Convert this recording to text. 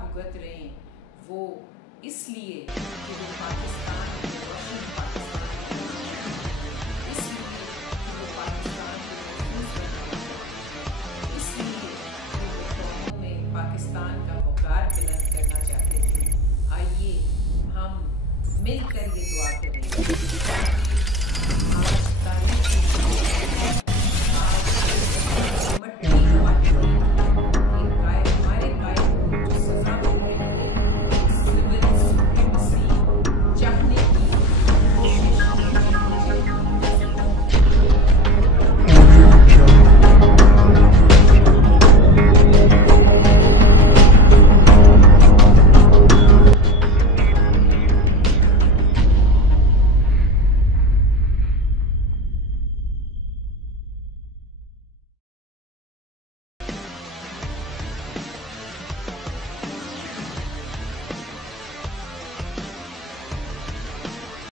भुगत रहे हैं वो इसलिए कि वो पाकिस्तान रोशन पाकिस्तान इसलिए कि वो पाकिस्तान को महफूज करना इसलिए कि वो कौमों में पाकिस्तान का वक़ार बुलंद करना चाहते थे। आइए हम मिलकर ये दुआ करें।